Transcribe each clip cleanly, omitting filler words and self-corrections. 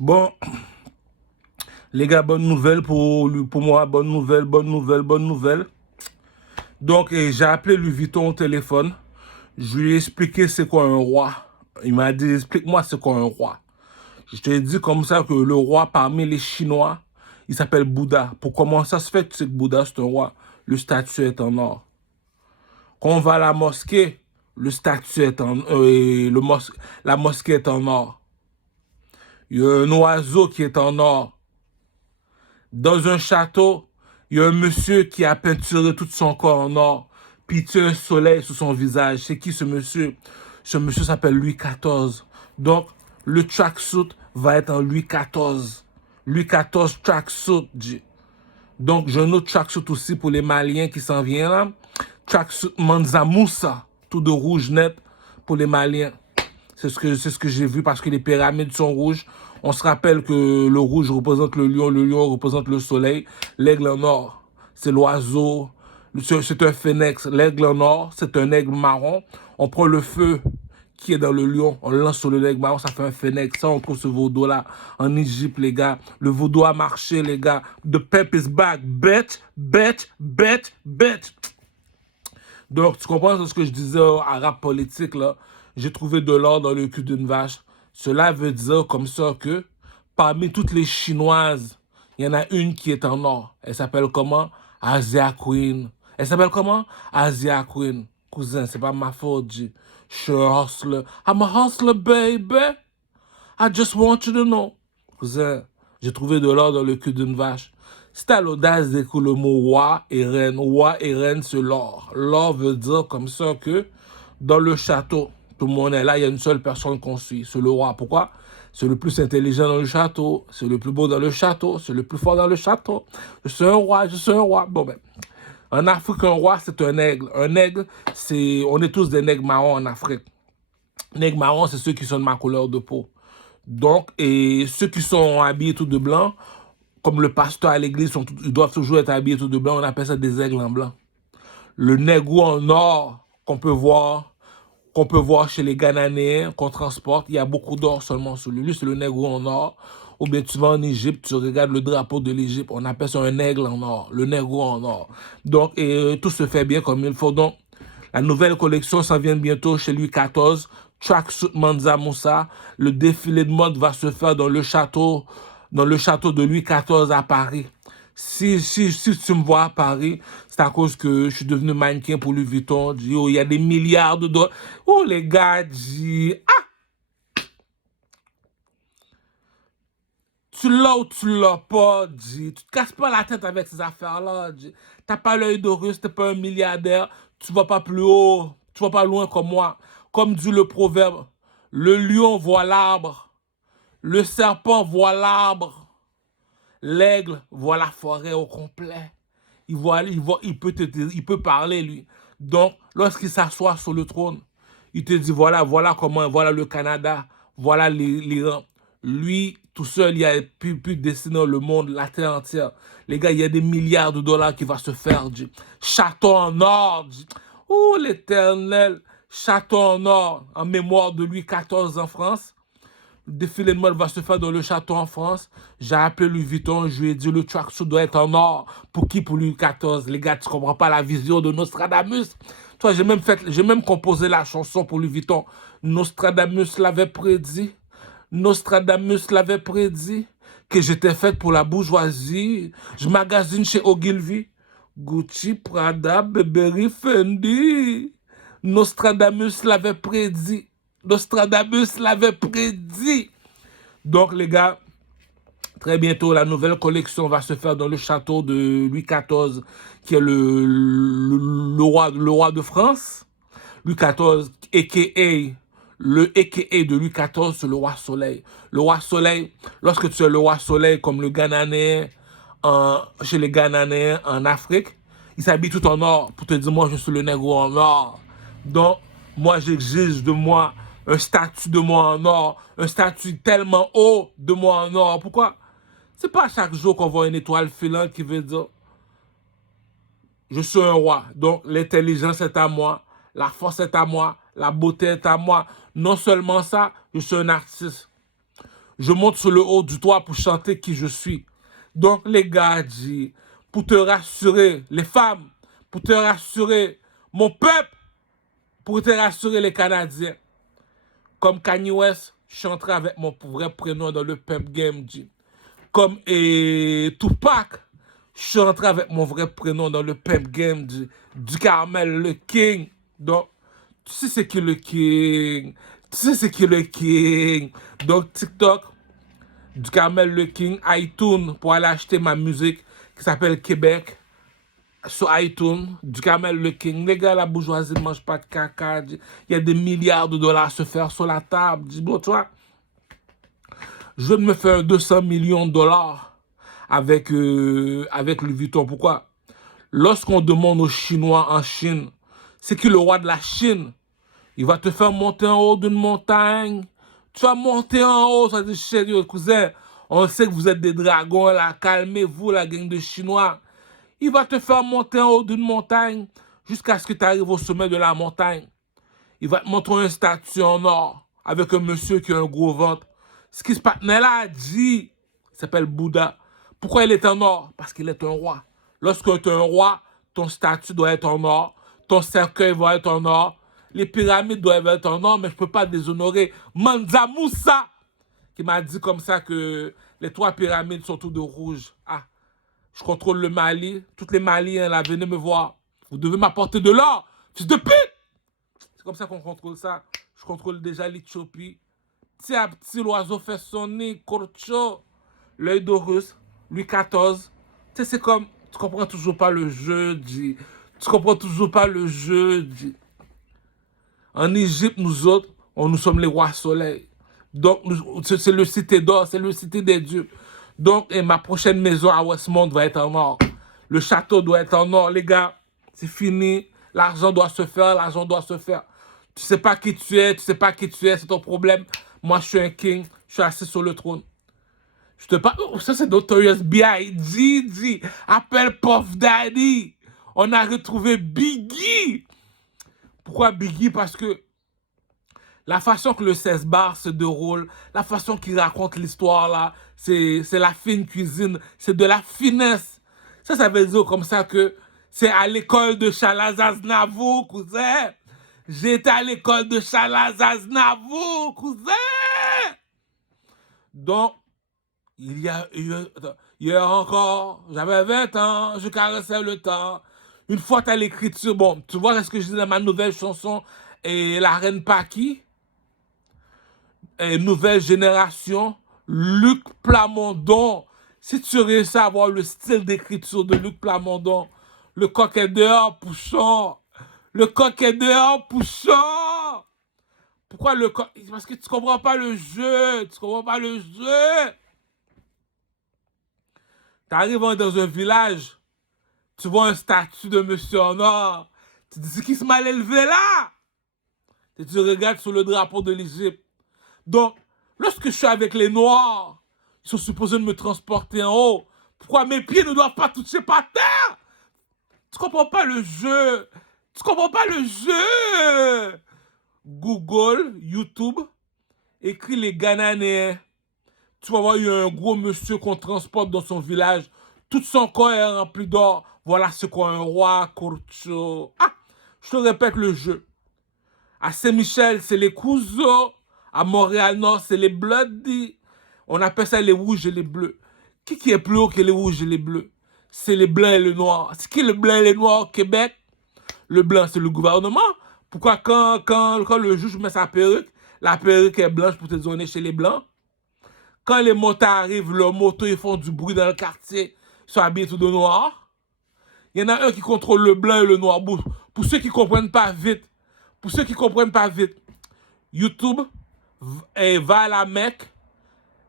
Bon, les gars, bonne nouvelle pour moi. Bonne nouvelle, bonne nouvelle, bonne nouvelle. Donc, j'ai appelé Louis Vuitton au téléphone. Je lui ai expliqué c'est quoi un roi. Il m'a dit, explique-moi c'est quoi un roi. Je t'ai dit comme ça que le roi parmi les Chinois, il s'appelle Bouddha. Pour comment ça se fait que tu sais que Bouddha c'est un roi? Le statut est en or. Quand on va à la mosquée, le statut est en la mosquée est en or. Il y a un oiseau qui est en or. Dans un château, il y a un monsieur qui a peinturé tout son corps en or, puis il tient un soleil sur son visage. C'est qui ce monsieur? Ce monsieur s'appelle Louis XIV. Donc, le tracksuit va être en Louis XIV. Louis XIV tracksuit. Donc, j'ai un autre tracksuit aussi pour les Maliens qui s'en viennent là. Tracksuit Manza Moussa, tout de rouge net pour les Maliens. C'est ce que j'ai vu parce que les pyramides sont rouges. On se rappelle que le rouge représente le lion représente le soleil, l'aigle en or, c'est l'oiseau, c'est un phénix. L'aigle en or, c'est un aigle marron. On prend le feu qui est dans le lion, on le lance sur le aigle marron, ça fait un phénix. Ça, on trouve ce vaudou-là en Égypte, les gars. Le vaudou a marché, les gars. The pep is back. Bet, bet, bet, bet. Donc, tu comprends ce que je disais à rap politique, là? J'ai trouvé de l'or dans le cul d'une vache. Cela veut dire comme ça que parmi toutes les Chinoises, il y en a une qui est en or. Elle s'appelle comment? Asia Queen. Elle s'appelle comment? Asia Queen. Cousin, c'est pas ma faute, G. Je suis un hustler. I'm a hustler, baby. I just want you to know. Cousin, j'ai trouvé de l'or dans le cul d'une vache. Si t'as l'audace d'écouter le mot roi et reine, c'est l'or. L'or veut dire comme ça que dans le château, tout le monde est là, il y a une seule personne qu'on suit, c'est le roi. Pourquoi? C'est le plus intelligent dans le château, c'est le plus beau dans le château, c'est le plus fort dans le château. Je suis un roi, je suis un roi. Bon ben, en Afrique, un roi, c'est un aigle. Un aigle, c'est... On est tous des nègres marrons en Afrique. Nègres marrons, c'est ceux qui sont de ma couleur de peau. Donc, et ceux qui sont habillés tout de blanc, comme le pasteur à l'église, ils doivent toujours être habillés tout de blanc, on appelle ça des aigles en blanc. Le nègre en or qu'on peut voir chez les Ghanéens, qu'on transporte, il y a beaucoup d'or seulement sur lui. Lui, c'est le nègre en or. Ou bien tu vas en Égypte, tu regardes le drapeau de l'Égypte, on appelle ça un aigle en or, le nègre en or. Donc, tout se fait bien comme il faut. Donc, la nouvelle collection s'en vient bientôt chez Louis XIV. Tracksuit Manza Moussa. Le défilé de mode va se faire dans le château de Louis XIV à Paris. Si tu me vois à Paris, c'est à cause que je suis devenu mannequin pour Louis Vuitton. Oh, il y a des milliards de dollars. Oh, les gars, tu l'as ou tu l'as pas, Tu te casses pas la tête avec ces affaires-là, T'as pas l'œil de russe, t'es pas un milliardaire, tu vas pas plus haut, tu vas pas loin comme moi. Comme dit le proverbe, le lion voit l'arbre, le serpent voit l'arbre, l'aigle voit la forêt au complet. Il peut parler, lui. Donc, lorsqu'il s'assoit sur le trône, il te dit, voilà comment, voilà le Canada, voilà l'Iran. Lui, tout seul, il a pu dessiner le monde, la terre entière. Les gars, il y a des milliards de dollars qui vont se faire, Château en or, Oh, l'éternel. Château en or, en mémoire de Louis XIV en France. Le défilé de mode va se faire dans le château en France. J'ai appelé Louis Vuitton, je lui ai dit le tracksuit doit être en or. Pour qui? Pour Louis XIV. Les gars, tu comprends pas la vision de Nostradamus. Toi, j'ai même composé la chanson pour Louis Vuitton. Nostradamus l'avait prédit. Nostradamus l'avait prédit que j'étais faite pour la bourgeoisie. Je magasine chez Ogilvy. Gucci, Prada, Burberry, Fendi. Nostradamus l'avait prédit. Nostradamus l'avait prédit. Donc, les gars, très bientôt, la nouvelle collection va se faire dans le château de Louis XIV, qui est le roi de France. Louis XIV, a.k.a. Le a.k.a. de Louis XIV, c'est le roi soleil. Le roi soleil, lorsque tu es le roi soleil, comme le Ghanéen, chez les Ghanéens en Afrique, ils s'habillent tout en or pour te dire, moi, je suis le nègre en or. Donc, moi, j'exige de moi un statut de moi en or, un statut tellement haut de moi en or. Pourquoi? C'est pas chaque jour qu'on voit une étoile filante qui veut dire je suis un roi. Donc, l'intelligence est à moi, la force est à moi, la beauté est à moi. Non seulement ça, je suis un artiste. je monte sur le haut du toit pour chanter qui je suis. Donc, les gars, dit, pour te rassurer, les femmes, pour te rassurer, mon peuple, pour te rassurer les Canadiens, comme Kanye West, je chanterai avec mon vrai prénom dans le pep game, dit. Comme Tupac, je chanterai avec mon vrai prénom dans le pep game du Carmel, le King. Donc, tu sais c'est qui le King. Tu sais c'est qui le King. Donc, TikTok, du Carmel le King, iTunes, pour aller acheter ma musique qui s'appelle Québec. Sur iTunes, du Carmel le King. Les gars, la bourgeoisie ne mange pas de caca. Il y a des milliards de dollars à se faire sur la table. Dis, bon, tu vois, je veux me faire 200 millions de dollars avec Louis Vuitton. Pourquoi? Lorsqu'on demande aux Chinois en Chine, c'est qui le roi de la Chine? Il va te faire monter en haut d'une montagne. Tu vas monter en haut, ça dit, chérie, cousin, on sait que vous êtes des dragons, là, calmez-vous, la gang de Chinois. Il va te faire monter en haut d'une montagne jusqu'à ce que tu arrives au sommet de la montagne. Il va te montrer une statue en or avec un monsieur qui a un gros ventre. Ce qui se passe là a dit, il s'appelle Bouddha. Pourquoi il est en or? Parce qu'il est un roi. Lorsque tu es un roi, ton statut doit être en or, ton cercueil doit être en or, les pyramides doivent être en or, mais je ne peux pas déshonorer Mansa Moussa, qui m'a dit comme ça que les 3 pyramides sont toutes de rouge. Ah, je contrôle le Mali. Toutes les Maliens, là, venez me voir. Vous devez m'apporter de l'or. Fils de pute! C'est comme ça qu'on contrôle ça. Je contrôle déjà l'Éthiopie. Petit à petit, l'oiseau fait son nid, Korcho, l'œil d'Horus, Louis XIV. Tu sais, c'est comme, tu comprends toujours pas le jeu, dit. Tu comprends toujours pas le jeu, dit. En Égypte, nous autres, nous sommes les rois soleil. Donc, c'est le cité d'or, c'est le cité des dieux. Donc, ma prochaine maison à Westmount va être en or. Le château doit être en or, les gars. C'est fini. L'argent doit se faire, l'argent doit se faire. Tu sais pas qui tu es, tu sais pas qui tu es, c'est ton problème. Moi, je suis un king, je suis assis sur le trône. Je te parle, oh, ça c'est Notorious B.I.G. Appelle Puff Daddy. On a retrouvé Biggie. Pourquoi Biggie? Parce que la façon que le 16 bar se déroule, la façon qu'il raconte l'histoire là, c'est la fine cuisine, c'est de la finesse. Ça veut dire comme ça que c'est à l'école de Shalaz Aznavour, cousin. J'étais à l'école de Shalaz Aznavour, cousin. Donc, hier encore, j'avais 20 ans, je caressais le temps. Une fois à l'écriture, bon, tu vois ce que je dis dans ma nouvelle chanson, et La Reine Paki, et Nouvelle Génération, Luc Plamondon. Si tu réussis à avoir le style d'écriture de Luc Plamondon, le coq est dehors, poussant. Le coq est dehors, poussant. Pourquoi le coq? Parce que tu comprends pas le jeu. Tu comprends pas le jeu. Tu arrives dans un village, tu vois un statut de monsieur en or. Tu te dis, c'est qui se mal élevé là? Et tu regardes sur le drapeau de l'Égypte. Donc, lorsque je suis avec les Noirs, ils sont supposés me transporter en haut. Pourquoi mes pieds ne doivent pas toucher par terre? Tu comprends pas le jeu. Tu comprends pas le jeu. Google, YouTube, écris les Ghanéens. Tu vas voir, il y a un gros monsieur qu'on transporte dans son village. Tout son corps est rempli d'or. Voilà ce qu'est un roi, Korcho. Ah, je te répète le jeu. À Saint-Michel, c'est les Couzeaux. À Montréal-Nord, c'est les Bloody. On appelle ça les rouges et les bleus. Qui est plus haut que les rouges et les bleus? C'est les blancs et les noirs. C'est qui le blanc et les noirs au Québec? Le blanc, c'est le gouvernement. Pourquoi quand le juge met sa perruque, la perruque est blanche pour te dire on est chez les blancs? Quand les motards arrivent, leurs motos ils font du bruit dans le quartier, ils sont habillés tout de noir. Il y en a un qui contrôle le blanc et le noir. Pour ceux qui ne comprennent pas vite, YouTube va à la Mecque,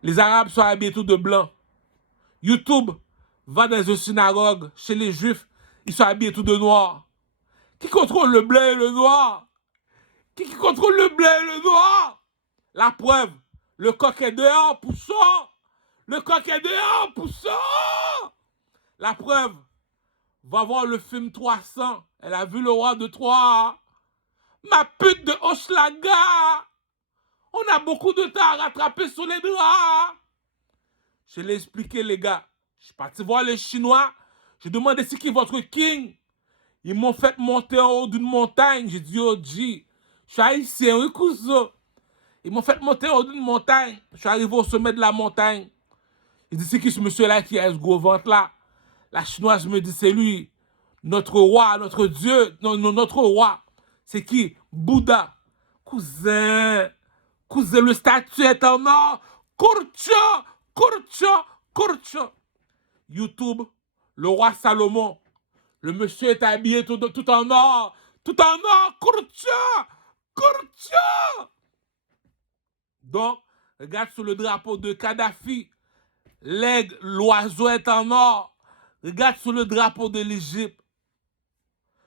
les Arabes sont habillés tout de blanc. YouTube va dans une synagogue, chez les Juifs, ils sont habillés tout de noir. Qui contrôle le blanc et le noir? Qui contrôle le blanc et le noir? La preuve, le coq est dehors, poussant. Le coq est dehors, poussant. La preuve, va voir le film 300. Elle a vu le roi de Troie. Ma pute de Hochelaga. On a beaucoup de temps à rattraper sur les draps. Je l'ai expliqué, les gars. Je suis parti voir les Chinois. J'ai demandé c'est qui votre king. Ils m'ont fait monter en haut d'une montagne. J'ai dit, oh, G, je suis haïtien, oui, cousin. Ils m'ont fait monter en haut d'une montagne. Je suis arrivé au sommet de la montagne. Ils disent, c'est qui ce monsieur-là qui a ce gros ventre-là? La chinoise me dit, c'est lui. Notre roi, notre dieu, notre roi. C'est qui? Bouddha. Cousin, cousin, le statut est en or. Kurcha, kurcha, kurcha. YouTube, le roi Salomon. Le monsieur est habillé tout en or. Tout en or. Kurcha, kurcha. Donc, regarde sur le drapeau de Kadhafi. L'aigle, l'oiseau est en or. Regarde sur le drapeau de l'Égypte.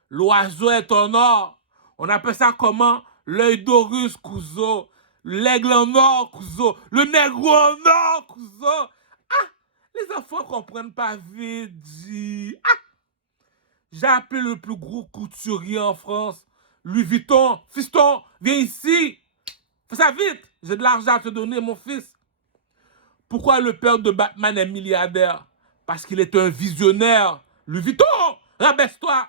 L'oiseau est en or. On appelle ça comment? L'œil d'Horus, cousin. L'aigle en or, cousin. Le nègre en or, cousin. Ah! Les enfants comprennent pas vite, dit. Ah! J'ai appelé le plus gros couturier en France. Louis Vuitton. Fiston, viens ici. Fais ça vite. J'ai de l'argent à te donner, mon fils. Pourquoi le père de Batman est milliardaire? Parce qu'il est un visionnaire. Louis Vuitton, rabaisse-toi.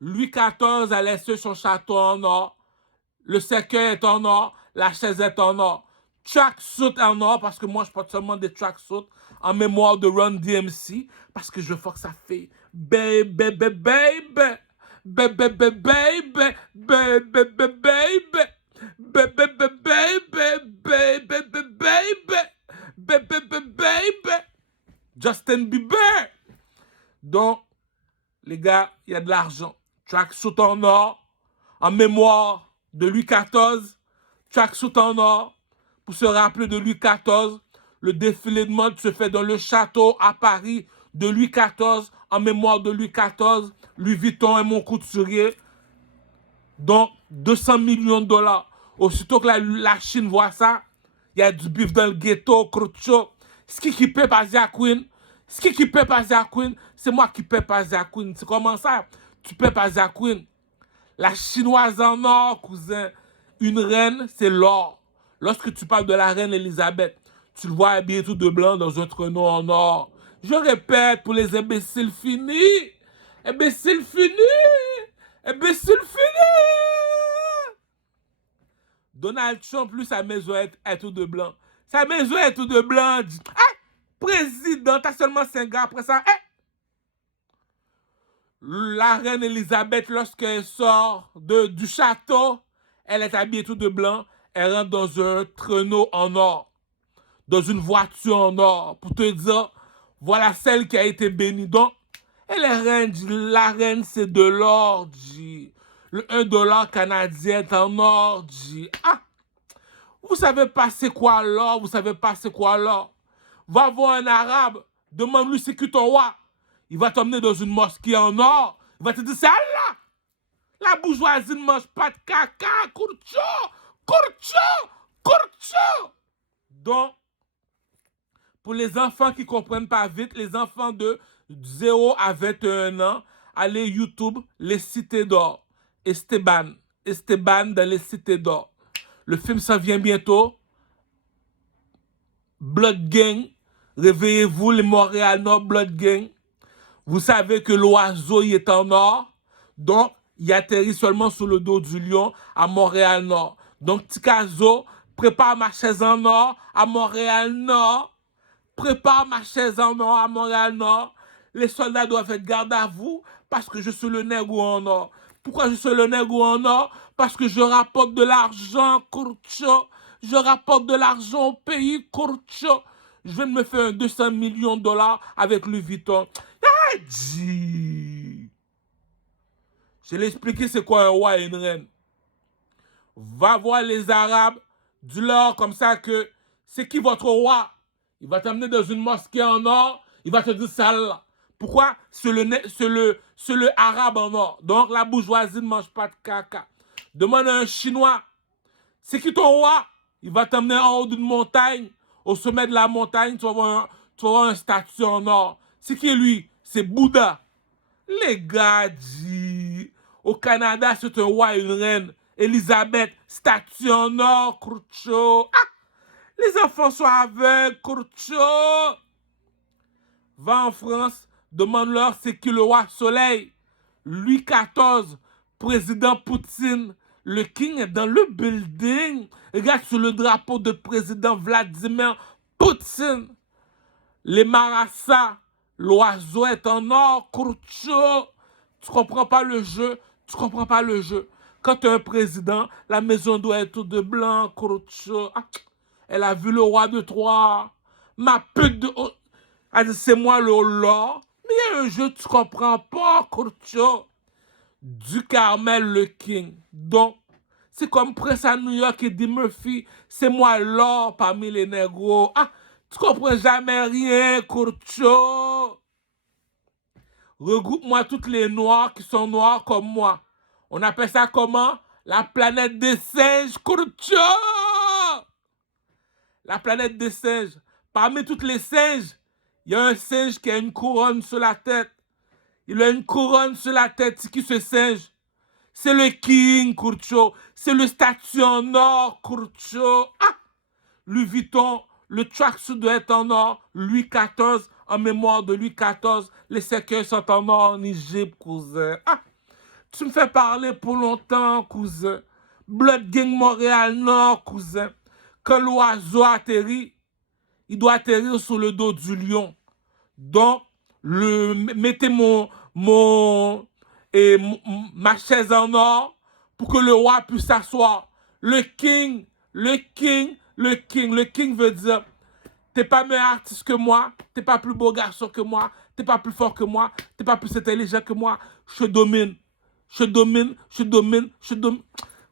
Louis XIV a laissé son château en or. Le cercueil est en or. La chaise est en or. Tracksuit en or, parce que moi, je porte seulement des tracksuits en mémoire de Run DMC, parce que je vois que ça fait baby, baby, baby, baby, baby, baby, baby, baby, baby, Justin Bieber. Donc, les gars, il y a de l'argent. Tracksuit en or, en mémoire de Louis XIV. Tracksuit en or, pour se rappeler de Louis XIV. Le défilé de mode se fait dans le château à Paris de Louis XIV, en mémoire de Louis XIV. Louis Vuitton est mon couturier. Donc, 200 millions de dollars. Aussitôt que la Chine voit ça, il y a du bif dans le ghetto, crocho. Ce qui paie pas Asia Queen, ce qui paie pas Asia Queen, c'est moi qui paie pas Asia Queen. C'est comment ça? Tu paies pas Asia Queen. La chinoise en or, cousin. Une reine, c'est l'or. Lorsque tu parles de la reine Elisabeth, tu le vois habillé tout de blanc dans un traîneau en or. Je répète pour les imbéciles finis. Imbéciles finis. Imbéciles finis. Donald Trump, lui, sa maison est tout de blanc. Sa maison est tout de blanc. Ah, président, t'as seulement 5 ans après ça. La reine Elisabeth, lorsqu'elle sort du château, elle est habillée tout de blanc. Elle rentre dans un traîneau en or, dans une voiture en or, pour te dire, voilà celle qui a été bénie. Donc, elle est reine, la reine, c'est de l'or, dit. Le 1$ canadien est en or, dit. Ah! Vous savez pas c'est quoi l'or, vous savez pas c'est quoi l'or. Va voir un arabe, demande-lui c'est qui ton roi. Il va t'emmener dans une mosquée en or. Il va te dire, c'est Allah. La bourgeoisie ne mange pas de caca. Kurcho, kurcho, kurcho. Donc, pour les enfants qui ne comprennent pas vite, les enfants de 0 à 21 ans, allez YouTube, les cités d'or. Esteban dans les cités d'or. Le film s'en vient bientôt. Blood Gang. Réveillez-vous les Montréal Nord Blood Gang. Vous savez que l'oiseau il est en or, donc il atterrit seulement sur le dos du lion à Montréal-Nord. Donc, Tikazo, prépare ma chaise en or à Montréal-Nord. Prépare ma chaise en or à Montréal-Nord. Les soldats doivent être garde à vous parce que je suis le nègre en or. Pourquoi je suis le nègre en or? Parce que je rapporte de l'argent, Kurcho. Je rapporte de l'argent au pays, Kurcho. Je viens de me faire 200 millions de dollars avec Louis Vuitton. Dit. Je l'ai expliqué c'est quoi un roi et une reine. Va voir les Arabes, dis-leur comme ça que c'est qui votre roi? Il va t'amener dans une mosquée en or, il va te dire ça là. Pourquoi? C'est le arabe en or. Donc la bourgeoisie ne mange pas de caca. Demande à un Chinois, c'est qui ton roi? Il va t'amener en haut d'une montagne. Au sommet de la montagne, tu vas voir un statue en or. C'est qui lui? C'est Bouddha. Les gars, dit, au Canada, c'est un roi et une reine. Elisabeth, statue en or, Crucio. Ah, les enfants sont aveugles, Crucio. Va en France, demande-leur c'est qui le roi soleil. Louis XIV, président Poutine. Le king est dans le building. Regarde sur le drapeau de président Vladimir Poutine. Les Marassas, l'oiseau est en or, Crucio. Tu comprends pas le jeu, tu comprends pas le jeu. Quand tu es un président, la maison doit être de blanc, Crucio. Ah, elle a vu le roi de Troie. Ma pute de... Oh, c'est moi le lord. Mais il y a un jeu, tu comprends pas, Crucio. Du Carmel, le king. Donc, c'est comme Prince à New York et dit Murphy, c'est moi l'or parmi les négros. Ah, tu comprends jamais rien, Crucio. Regroupe-moi toutes les noirs qui sont noirs comme moi. On appelle ça comment? La planète des singes, Crucio. La planète des singes. Parmi toutes les singes, il y a un singe qui a une couronne sur la tête. Il a une couronne sur la tête. C'est qui ce singe? C'est le king, Crucio. C'est le statue en or, Crucio. Ah! Louis Vuitton, le tracksuit doit être en or. Louis XIV, en mémoire de Louis XIV. Les cercueils sont en or en Égypte, cousin. Ah! Tu me fais parler pour longtemps, cousin. Blood Gang Montréal Nord, cousin. Quand l'oiseau atterrit, il doit atterrir sur le dos du lion. Donc, mettez ma chaise en or pour que le roi puisse s'asseoir. Le king veut dire, t'es pas meilleur artiste que moi, t'es pas plus beau garçon que moi, t'es pas plus fort que moi, t'es pas plus intelligent que moi, je domine.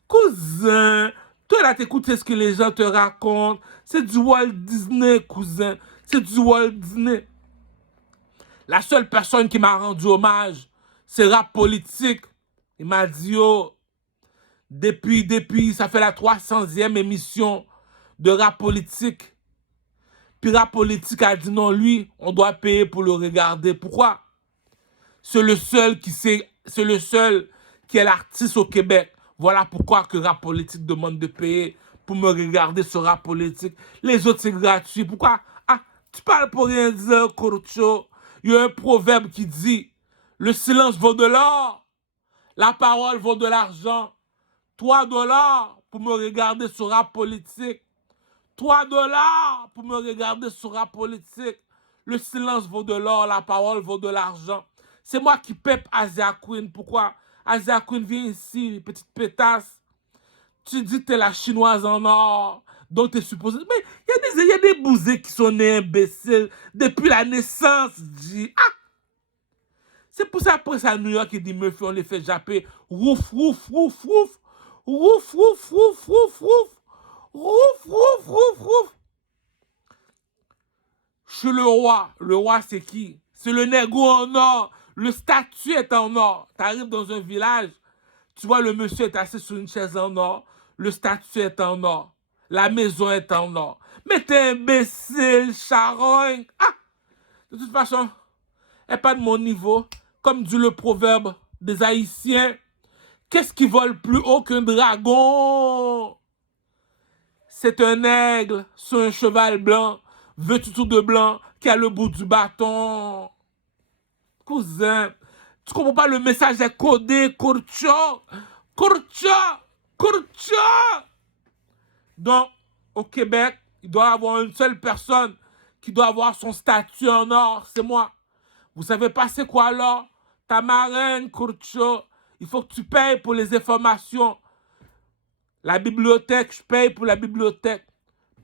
Cousin, toi là t'écoutes ce que les gens te racontent, c'est du Walt Disney, cousin, c'est du Walt Disney. La seule personne qui m'a rendu hommage, c'est Rap Politique. Il m'a dit, oh, depuis, ça fait la 300e émission de Rap Politique. Puis Rap Politique a dit non, lui, on doit payer pour le regarder. Pourquoi? C'est le seul qui est l'artiste au Québec. Voilà pourquoi que Rap Politique demande de payer pour me regarder sur Rap Politique. Les autres, c'est gratuit. Pourquoi? Ah, tu parles pour rien dire, Crucio. Il y a un proverbe qui dit, le silence vaut de l'or, la parole vaut de l'argent. 3 $ pour me regarder sur Rap Politique. 3 $ pour me regarder sur Rap Politique. Le silence vaut de l'or, la parole vaut de l'argent. C'est moi qui pep Asia Queen. Pourquoi? Asia Queen, viens ici, petite pétasse. Tu dis que t'es la chinoise en or. Donc t'es supposé... Mais il y a des bousés qui sont nés imbéciles depuis la naissance. Dit. Ah! C'est pour ça, après ça, à New York, il dit Murphy, on les fait japper. Rouf, rouf, rouf, rouf. Rouf, rouf, rouf, rouf, rouf. Rouf, rouf, rouf, rouf. Je suis le roi. Le roi, c'est qui? C'est le négro en or. Le statut est en or. Tu arrives dans un village, tu vois le monsieur est assis sur une chaise en or. Le statut est en or. La maison est en or. Mais t'es imbécile, charogne. Ah! De toute façon, elle n'est pas de mon niveau. Comme dit le proverbe des Haïtiens, qu'est-ce qui vole plus haut qu'un dragon? C'est un aigle sur un cheval blanc, vêtu tout de blanc, qui a le bout du bâton. Cousin, tu comprends pas, le message est codé, Crucio. Crucio! Crucio! Donc, au Québec, il doit y avoir une seule personne qui doit avoir son statut en or, c'est moi. Vous savez pas c'est quoi l'or? Ta marraine, Crucio. Il faut que tu payes pour les informations. La bibliothèque, je paye pour la bibliothèque.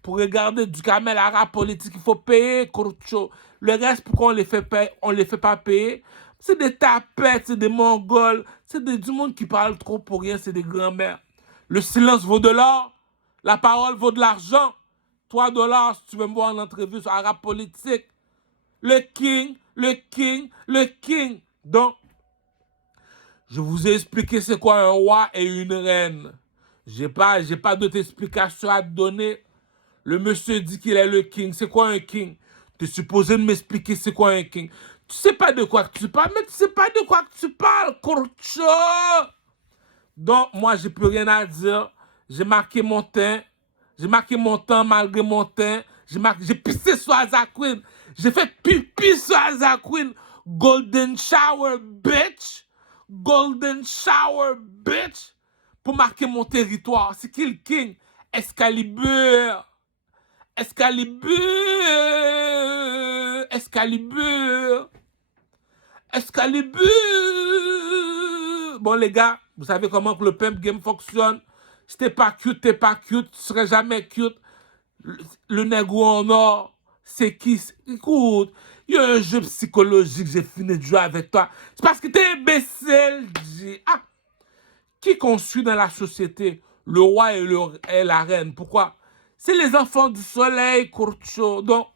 Pour regarder du Camel à Rap Politique, il faut payer, Crucio. Le reste, pourquoi on les fait pas payer? C'est des tapettes, c'est des Mongols, c'est du monde qui parle trop pour rien, c'est des grands-mères. Le silence vaut de l'or, la parole vaut de l'argent. 3 $ si tu veux me voir en entrevue sur Rap Politique. Le king. Donc, je vous ai expliqué c'est quoi un roi et une reine. J'ai pas d'autre explication à te donner. Le monsieur dit qu'il est le king. C'est quoi un king? Tu es supposé de m'expliquer c'est quoi un king. Tu sais pas de quoi que tu parles, mais tu sais pas de quoi que tu parles, Crucio. Donc, moi, j'ai plus rien à dire. J'ai marqué mon temps. J'ai marqué mon temps malgré mon temps. J'ai pissé sur Isaac Queen. J'ai fait pipi sur Isaac Queen. Golden shower, bitch. Golden shower, bitch. Pour marquer mon territoire. C'est qui le king? Excalibur. Excalibur. Excalibur. Excalibur. Bon, les gars, vous savez comment que le pimp game fonctionne. Si t'es pas cute, tu serais jamais cute. Le négro en or, c'est qui? Écoute, il y a un jeu psychologique, j'ai fini de jouer avec toi. C'est parce que t'es imbécile, Ah! Qui qu'on suit dans la société? Le roi et la reine. Pourquoi? C'est les enfants du soleil, Kurcho. Donc,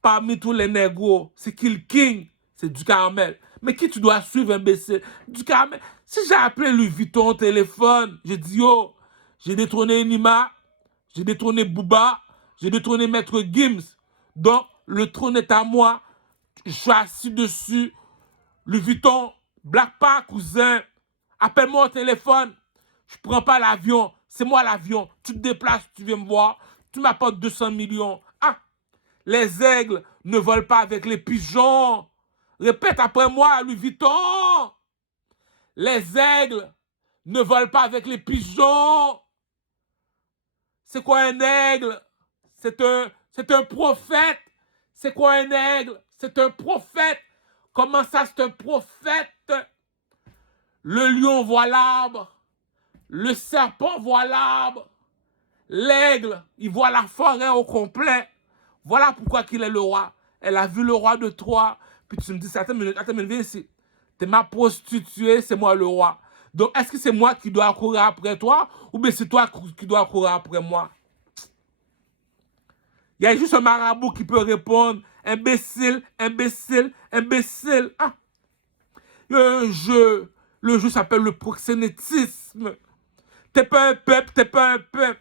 parmi tous les négros, c'est qui le king? C'est du Carmel. Mais qui tu dois suivre, imbécile? Du Carmel. Si j'ai appelé Louis Vuitton au téléphone, j'ai dit, yo, j'ai détrôné Nima, j'ai détrôné Booba, j'ai détrôné Maître Gims. Donc, le trône est à moi. Je suis assis dessus. Louis Vuitton, blague pas, cousin. Appelle-moi au téléphone. Je prends pas l'avion. C'est moi l'avion. Tu te déplaces, tu viens me voir. Tu m'apportes 200 millions. Ah! Les aigles ne volent pas avec les pigeons. Répète après moi, Louis Vuitton. Les aigles ne volent pas avec les pigeons. C'est quoi un aigle? C'est un prophète. C'est quoi un aigle? C'est un prophète. Comment ça, c'est un prophète? Le lion voit l'arbre. Le serpent voit l'arbre. L'aigle, il voit la forêt au complet. Voilà pourquoi qu'il est le roi. Elle a vu le roi de Troie. Puis tu me dis, attends, viens ici. T'es ma prostituée, c'est moi le roi. Donc, est-ce que c'est moi qui dois courir après toi ou bien c'est toi qui dois courir après moi? Il y a juste un marabout qui peut répondre. Imbécile, imbécile, imbécile. Ah! Il y a un jeu. Le jeu s'appelle le proxénétisme. T'es pas un peuple, t'es pas un peuple.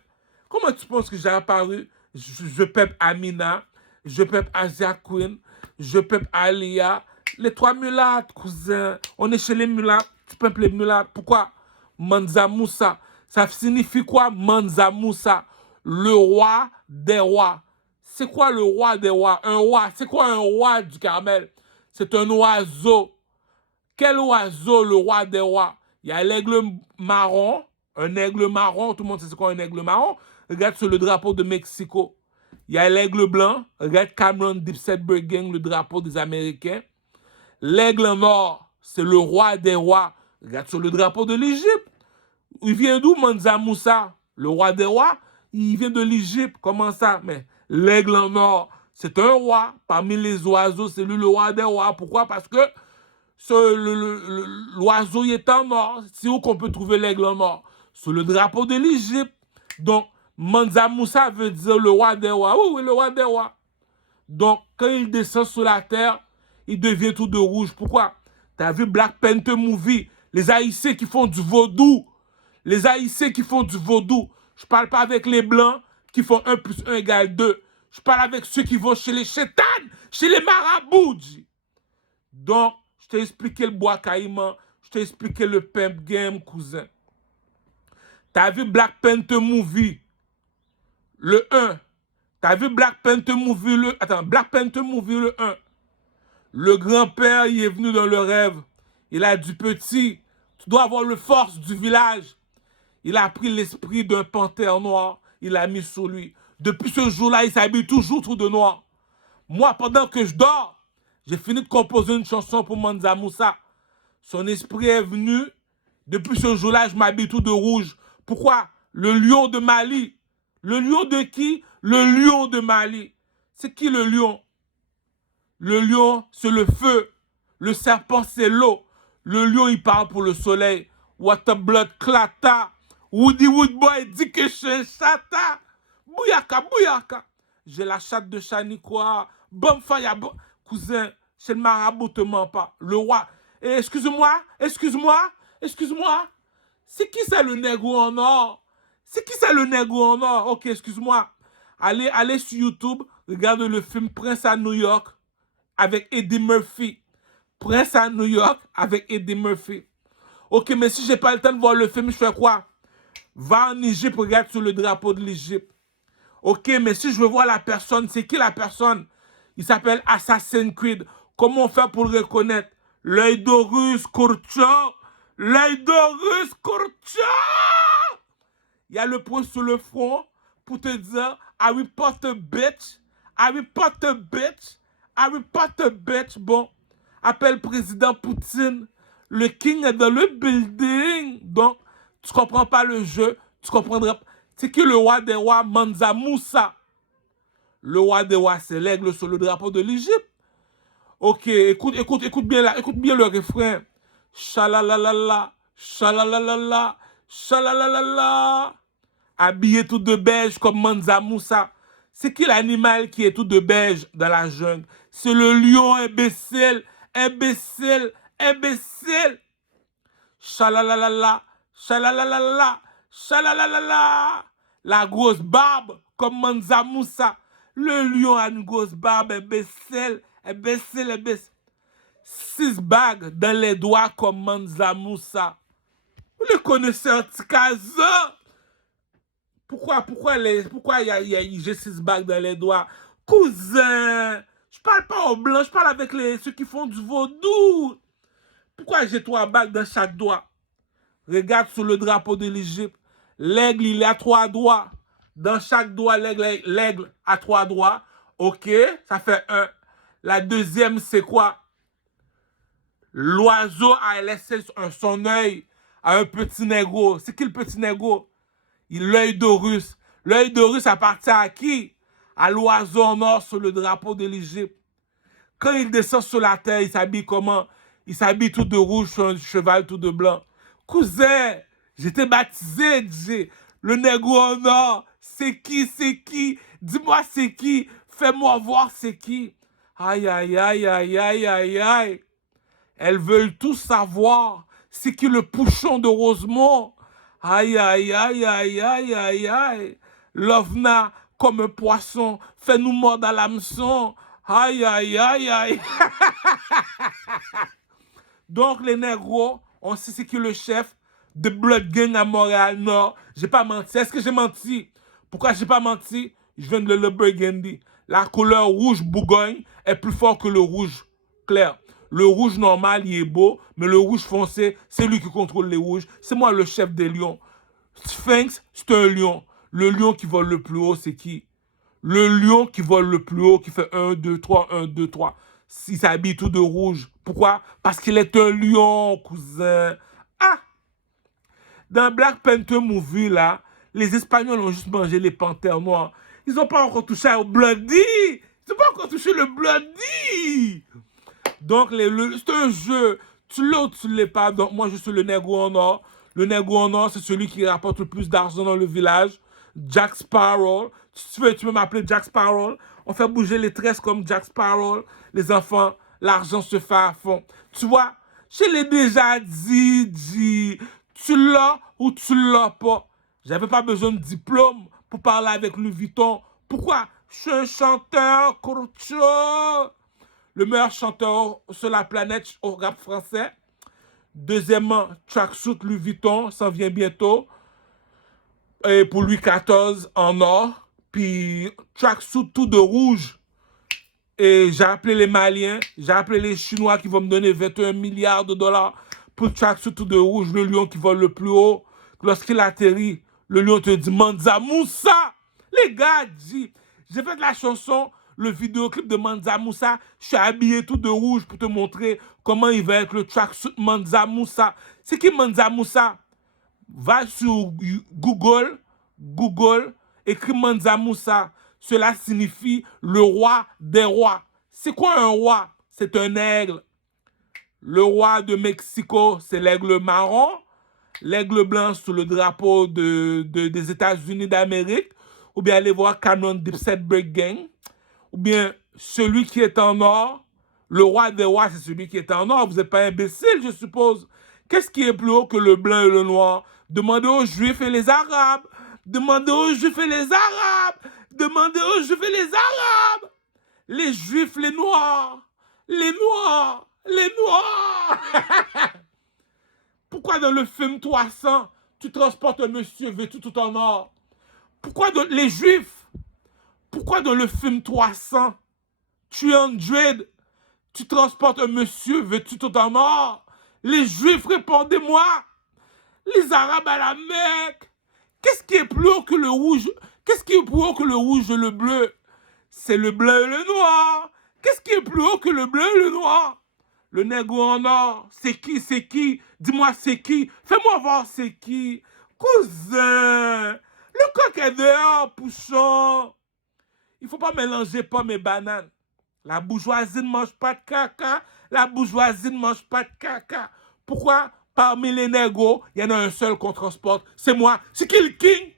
Comment tu penses que j'ai apparu? Je peuple Amina, je peuple Asia Queen, je peuple Alia. Les trois mulattes, cousin. On est chez les mulattes. Tu peuples les mulattes. Pourquoi? Manza Moussa. Ça signifie quoi, Manza Moussa? Le roi des rois. C'est quoi le roi des rois? Un roi. C'est quoi un roi du Carmel? C'est un oiseau. Quel oiseau, le roi des rois? Il y a l'aigle marron. Un aigle marron. Tout le monde sait c'est quoi un aigle marron? Regarde sur le drapeau de Mexico. Il y a l'aigle blanc. Regarde Cameron Dipset Gang, le drapeau des Américains. L'aigle noir, c'est le roi des rois. Regarde sur le drapeau de l'Égypte. Il vient d'où, Mansa Moussa? Le roi des rois? Il vient de l'Égypte. Comment ça? Mais l'aigle nord, c'est un roi. Parmi les oiseaux, c'est lui le roi des rois. Pourquoi? Parce que l'oiseau est en or. C'est où qu'on peut trouver l'aigle en or? Sur le drapeau de l'Égypte. Donc, Mansa Moussa veut dire le roi des rois. Oui, le roi des rois. Donc, quand il descend sur la terre, il devient tout de rouge. Pourquoi? T'as vu Black Panther Movie? Les Haïtiens qui font du vaudou. Les Haïtiens qui font du vaudou. Je parle pas avec les Blancs qui font 1 + 1 = 2. Je parle avec ceux qui vont chez les chétanes, chez les marabouts. Donc, je t'ai expliqué le bois caïman. Je t'ai expliqué le pimp game, cousin. T'as vu Black Panther Movie, le 1. T'as vu Black Panther Movie, Black Panther Movie, le 1. Le grand-père, il est venu dans le rêve. Il a dit, petit, tu dois avoir le force du village. Il a pris l'esprit d'un panthère noir. Il l'a mis sur lui. Depuis ce jour-là, il s'habille toujours tout de noir. Moi, pendant que je dors, j'ai fini de composer une chanson pour Mansa Moussa. Son esprit est venu. Depuis ce jour-là, je m'habille tout de rouge. Pourquoi? Le lion de Mali. Le lion de qui? Le lion de Mali. C'est qui le lion? Le lion, c'est le feu. Le serpent, c'est l'eau. Le lion, il parle pour le soleil. Water blood clata. Woody Woodboy dit que je suis un chata. Bouyaka, bouyaka. J'ai la chatte de Chaniquois. Bonfaya, cousin, chez le marabout, te ment pas. Le roi. Excuse-moi, excuse-moi, excuse-moi. C'est qui ça le négro en or? C'est qui ça le négro en or? Ok, excuse-moi. Allez sur YouTube, regarde le film Prince à New York avec Eddie Murphy. Prince à New York avec Eddie Murphy. Ok, mais si j'ai pas le temps de voir le film, je fais quoi? Va en Égypte, regarde sur le drapeau de l'Égypte. Ok, mais si je veux voir la personne, c'est qui la personne? Il s'appelle Assassin's Creed. Comment on fait pour le reconnaître? L'œil d'Horus, Kurcha. L'œil d'Horus, Kurcha. Il y a le point sur le front pour te dire Harry Potter bitch. Harry Potter bitch. Harry Potter bitch. Bon, appelle président Poutine. Le king est dans le building. Donc, tu comprends pas le jeu. Tu comprendras pas. C'est qui le roi des rois, Mansa Moussa? Le roi des rois, c'est l'aigle sur le drapeau de l'Égypte. Ok, écoute bien là, écoute bien le refrain. Chalalalala, chalalalala, chalalalala. Habillé tout de beige comme Mansa Moussa. C'est qui l'animal qui est tout de beige dans la jungle? C'est le lion imbécile, imbécile, imbécile. Chalalalala, chalalalala, chalalalala. La grosse barbe comme Mansa Moussa. Le lion a une grosse barbe, imbécile, imbécile, imbécile. 6 bagues dans les doigts comme Mansa Moussa. Vous le connaissez en Tikaza? Pourquoi j'ai 6 bagues dans les doigts? Cousin, je parle pas aux blancs, je parle avec ceux qui font du vaudou. Pourquoi j'ai 3 bagues dans chaque doigt? Regarde sur le drapeau de l'Égypte. L'aigle, il a 3 doigts. Dans chaque doigt, l'aigle a 3 doigts. Ok, ça fait 1. La deuxième, c'est quoi? L'oiseau a laissé son œil à un petit négro. C'est qui le petit négro? L'œil d'Horus. L'œil d'Horus appartient à qui? À l'oiseau en or sur le drapeau de l'Égypte. Quand il descend sur la terre, il s'habille comment? Il s'habille tout de rouge sur un cheval tout de blanc. Cousin, j'étais baptisé, DJ. Le négro en or, c'est qui, c'est qui? Dis-moi c'est qui? Fais-moi voir c'est qui? Aïe, aïe, aïe, aïe, aïe, aïe, aïe. Elles veulent tout savoir. C'est qui le pouchon de Rosemont? Aïe, aïe, aïe, aïe, aïe, aïe, aïe. L'ovna, comme un poisson, fait-nous mordre à l'hameçon. Aïe, aïe, aïe, aïe. Donc, les négros, on sait c'est qui le chef de Blood Gang à Montréal-Nord. J'ai pas menti. Est-ce que j'ai menti? Pourquoi j'ai pas menti? Je viens de le Burgundy. La couleur rouge Bourgogne est plus fort que le rouge clair. Le rouge normal, il est beau, mais le rouge foncé, c'est lui qui contrôle les rouges. C'est moi le chef des lions. Sphinx, c'est un lion. Le lion qui vole le plus haut, c'est qui? Le lion qui vole le plus haut, qui fait 1, 2, 3, 1, 2, 3. Il s'habille tout de rouge. Pourquoi? Parce qu'il est un lion, cousin. Ah! Dans Black Panther Movie, là, les Espagnols ont juste mangé les panthères noirs. Ils n'ont pas encore touché au Bloody. Ils n'ont pas encore touché le Bloody. Donc, c'est un jeu. Tu l'as ou tu ne l'es pas. Donc, moi, je suis le négro en or. Le négro en or, c'est celui qui rapporte le plus d'argent dans le village. Jack Sparrow. Si tu veux m'appeler Jack Sparrow. On fait bouger les tresses comme Jack Sparrow. Les enfants, l'argent se fait à fond. Tu vois, je l'ai déjà dit. Tu l'as ou tu l'as pas. J'avais pas besoin de diplôme pour parler avec Louis Vuitton. Pourquoi? Je suis un chanteur, Kurcho. Le meilleur chanteur sur la planète au rap français. Deuxièmement, Tracksuit Louis Vuitton, s'en vient bientôt. Et pour Louis XIV en or. Puis Tracksuit tout de rouge. Et j'ai appelé les Maliens, j'ai appelé les Chinois qui vont me donner 21 milliards de dollars pour Tracksuit tout de rouge, le lion qui vole le plus haut. Lorsqu'il atterrit, le lion te dit Mansa Moussa. Les gars, j'ai fait de la chanson, le vidéoclip de Mansa Moussa. Je suis habillé tout de rouge pour te montrer comment il va être le tracksuit Mansa Moussa. C'est qui Mansa Moussa? Va sur Google, écris Mansa Moussa. Cela signifie le roi des rois. C'est quoi un roi? C'est un aigle. Le roi de Mexico, c'est l'aigle marron. L'aigle blanc sous le drapeau des États-Unis d'Amérique. Ou bien aller voir Canon Dipset Break Gang. Ou bien celui qui est en or. Le roi des rois, c'est celui qui est en or. Vous n'êtes pas imbécile, je suppose. Qu'est-ce qui est plus haut que le blanc et le noir? Demandez aux Juifs et les Arabes. Demandez aux Juifs et les Arabes. Demandez aux Juifs et les Arabes. Les Juifs, les Noirs. Les Noirs. Les Noirs. Pourquoi dans le film 300, tu transportes un monsieur vêtu tout en or? Pourquoi les Juifs, pourquoi dans le film 300, 300, tu transportes un monsieur vêtu tout en or? Les Juifs, répondez-moi. Les Arabes à la Mecque. Qu'est-ce qui est plus haut que le rouge? Qu'est-ce qui est plus haut que le rouge et le bleu? C'est le blanc et le noir. Qu'est-ce qui est plus haut que le bleu et le noir? Le nègre en or. C'est qui? C'est qui? Dis-moi c'est qui? Fais-moi voir c'est qui? Cousin, le coq est dehors, pouchon. Il ne faut pas mélanger pommes et bananes. La bourgeoisie ne mange pas de caca. La bourgeoisie ne mange pas de caca. Pourquoi? Parmi les négos, il y en a un seul qu'on transporte. C'est moi. C'est qui le king?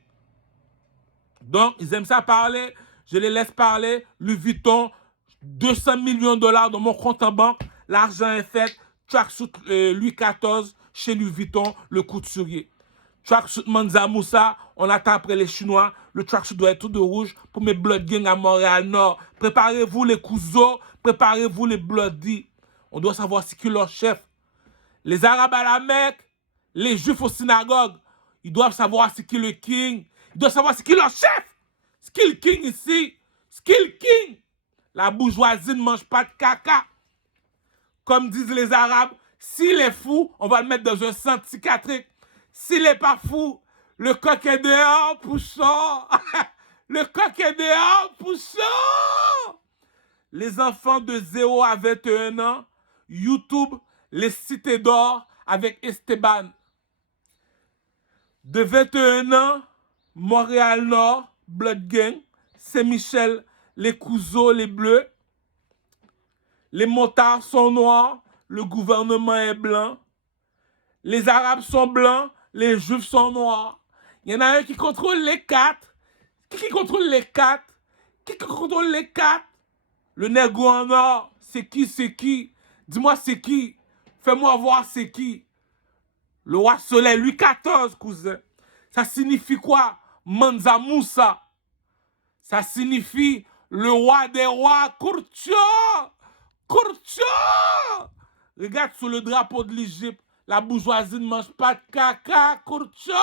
Donc, ils aiment ça parler. Je les laisse parler. Louis Vuitton, 200 millions de dollars dans mon compte en banque. L'argent est fait. Tracksuit Louis XIV chez Louis Vuitton, le couturier. Tracksuit Mansa Moussa, on attend après les Chinois. Le tracksuit doit être tout de rouge pour mes Blood Gang à Montréal-Nord. Préparez-vous les cousins, préparez-vous les Bloody. On doit savoir c'est qui leur chef. Les Arabes à la Mecque, les Juifs aux synagogues, ils doivent savoir c'est qui le king. Ils doivent savoir c'est qui leur chef. C'est qui le king ici? C'est qui le king? La bourgeoisie ne mange pas de caca. Comme disent les Arabes, s'il est fou, on va le mettre dans un centre psychiatrique. S'il n'est pas fou, le coq est dehors, poussant. Le coq est dehors, poussant. Les enfants de 0 à 21 ans, YouTube, les cités d'or avec Esteban. De 21 ans, Montréal-Nord, Blood Gang, Saint-Michel, les Couzeaux, les Bleus. Les motards sont noirs, le gouvernement est blanc. Les Arabes sont blancs, les Juifs sont noirs. Il y en a un qui contrôle les quatre. Qui contrôle les quatre? Qui contrôle les quatre? Le nègre en or, c'est qui, c'est qui? Dis-moi c'est qui? Fais-moi voir c'est qui? Le roi soleil, Louis XIV, cousin. Ça signifie quoi? Mansa Moussa. Ça signifie le roi des rois, Courtio. Courtio. Regarde sur le drapeau de l'Égypte. La bourgeoisie ne mange pas de caca, Courtio.